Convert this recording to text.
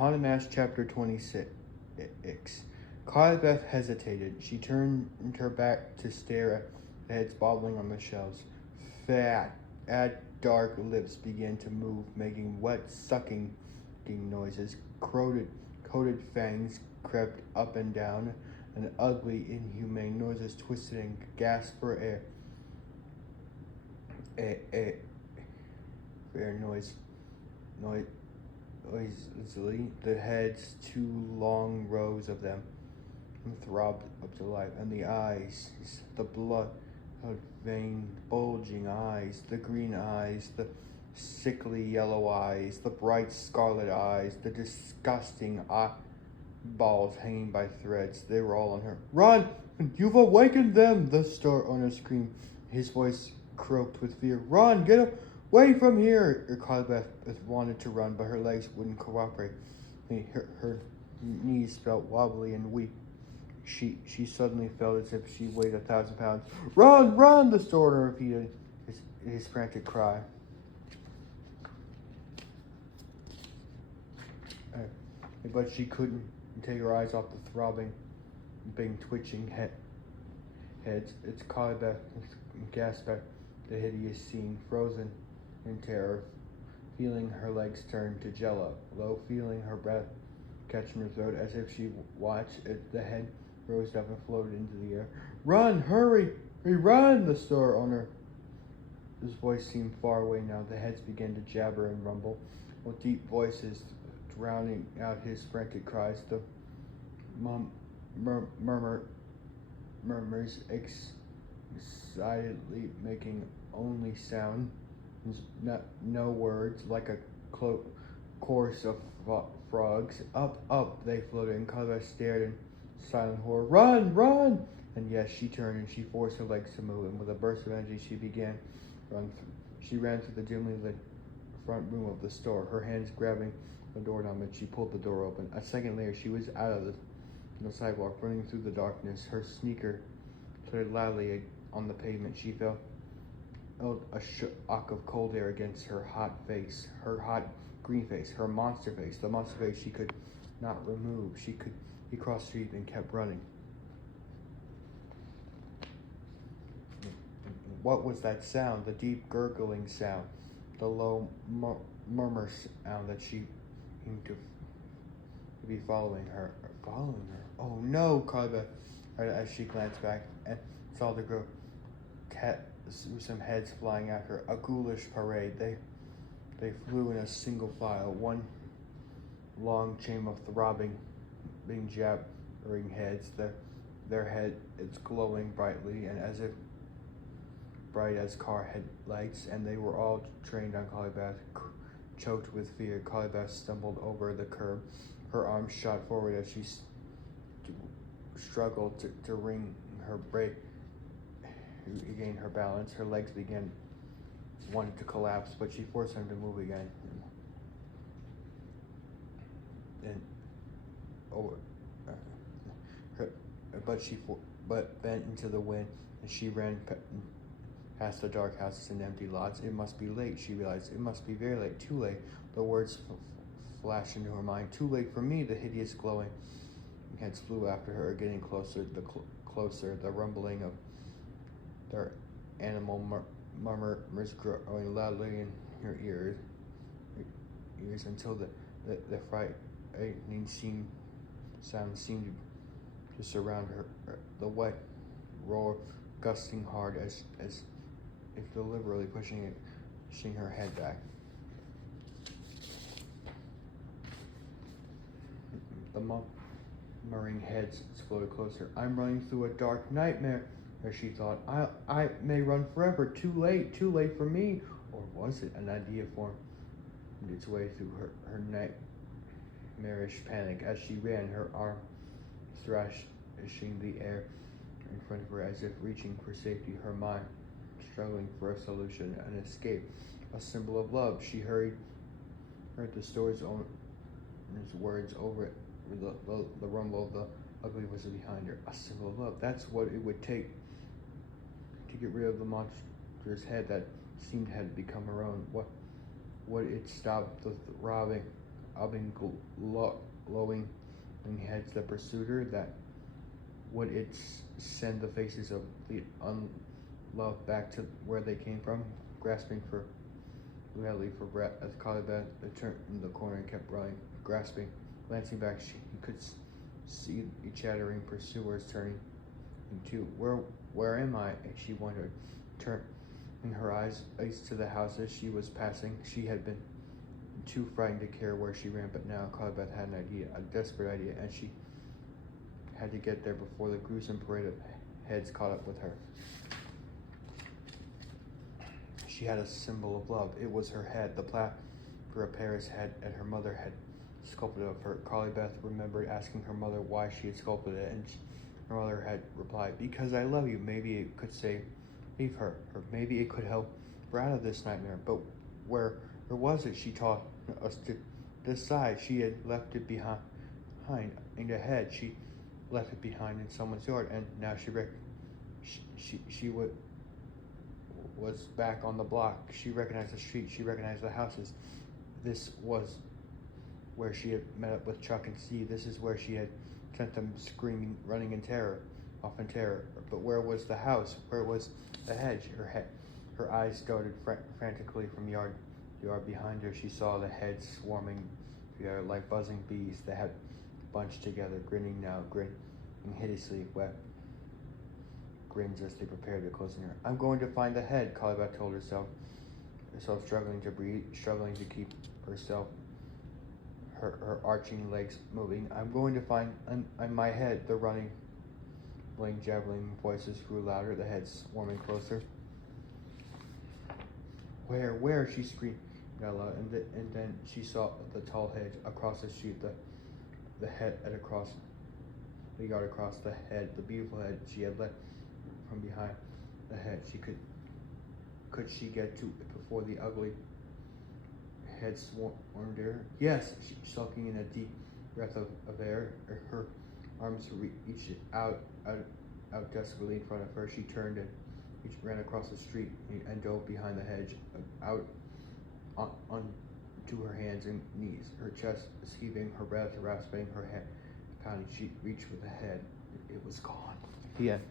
Haunted Mask, Chapter 26. Carly hesitated. She turned her back to stare at the heads bobbling on the shelves. Fat, dark lips began to move, making wet, sucking noises. Coated fangs crept up and down, and ugly, inhumane noises twisted and gasped for air. Air noisily, the heads, two long rows of them, throbbed up to life, and the eyes, the blood vein bulging eyes, the green eyes, the sickly yellow eyes, the bright scarlet eyes, the disgusting eyeballs hanging by threads. They were all on her. Run! You've awakened them! The store owner screamed. His voice croaked with fear. Run! Get away from here! Carly wanted to run, but her legs wouldn't cooperate. Her knees felt wobbly and weak. She suddenly felt as if she weighed 1,000 pounds. Run, run! The store owner repeated his frantic cry. But she couldn't take her eyes off the throbbing, twitching heads. It's Carly gasped at the hideous scene, frozen in terror, feeling her legs turn to jello, feeling her breath catch in her throat as if she watched the head rose up and floated into the air. Run! Hurry! Run! The store owner. His voice seemed far away now. The heads began to jabber and rumble, with deep voices drowning out his frantic cries. The murmurs excitedly making only sound, no words, like a chorus of frogs. Up they floated, and Carly stared in silent horror. Run! Run! And yes, she turned and she forced her legs to move, and with a burst of energy she began run. She ran through the dimly lit front room of the store, her hands grabbing the doorknob, and she pulled the door open. A second later, she was out of the sidewalk, running through the darkness. Her sneaker clattered loudly on the pavement. She felt a shock of cold air against her hot face, her hot green face, her monster face, the monster face she could not remove. He crossed the street and kept running. What was that sound? The deep gurgling sound, the low murmur sound that she seemed to be following her. Oh no! Carly, as she glanced back and saw the girl, some heads flying after her. A ghoulish parade. They flew in a single file, one long chain of throbbing, jabbering heads. Their head is glowing brightly, and as if bright as car headlights, and they were all trained on Carly. Choked with fear, Carly stumbled over the curb. Her arms shot forward as she struggled to wring her brake, regain her balance. Her legs wanted to collapse, but she forced them to move again. But bent into the wind, and she ran past the dark houses and empty lots. It must be late, she realized. It must be very late. Too late. The words flashed into her mind. Too late for me. The hideous glowing heads flew after her, getting closer. The rumbling of their animal murmurs growing loudly in her ears until the frightening sound seemed to surround her. The wet roar gusting hard as if deliberately pushing her head back. The murmuring heads floated closer. I'm running through a dark nightmare, as she thought. I may run forever. Too late for me. Or was it? An idea formed its way through her nightmarish panic. As she ran, her arm thrashing the air in front of her as if reaching for safety, her mind struggling for a solution, an escape, a symbol of love. She heard the store's owner's words over it, the rumble of the ugly whistle behind her. A symbol of love. That's what it would take to get rid of the monster's head that seemed had become her own. What it stopped the throbbing glowing heads that pursued her, that would it send the faces of the unloved back to where they came from, grasping for madly for breath as Calibeth turned in the corner and kept running, grasping. Glancing back, he could see the chattering pursuers turning into where am I? She wondered, turning her eyes to the houses she was passing. She had been too frightened to care where she ran, but now Calibeth had an idea, a desperate idea, and she had to get there before the gruesome parade of heads caught up with her. She had a symbol of love. It was her head, the plaque for a Paris head that her mother had sculpted of her. Calibeth remembered asking her mother why she had sculpted it, and her mother had replied, "Because I love you." Maybe it could save her, or maybe it could help her out of this nightmare. But where was it? She taught us to decide. She had left it behind in the head. She left it behind in someone's yard, and now she was back on the block. She recognized the street. She recognized the houses. This was where she had met up with Chuck and Steve. This is where she had sent them screaming, running in terror, off in terror. But where was the house? Where was the hedge? Her eyes darted frantically from yard to yard behind her. She saw the heads swarming together like buzzing bees that had bunched together, grinning hideously wet grins as they prepared to close in her. I'm going to find the head, Calibeth told herself, struggling to breathe, struggling to keep herself, her arching legs moving. I'm going to find my head. The running, jabbling voices grew louder, the heads swarming closer. Where? She screamed out loud, and then she saw the tall hedge across the street, the head at across the yard across the head, the beautiful head she had left from behind the head. Could she get to it before the ugly head swarmed her? Yes, sulking in a deep breath of air, her arms reached out desperately in front of her. She turned and ran across the street and dove behind the hedge, out onto her hands and knees. Her chest was heaving, her breath rasping, her head pounding. She reached for the head. It was gone. The end.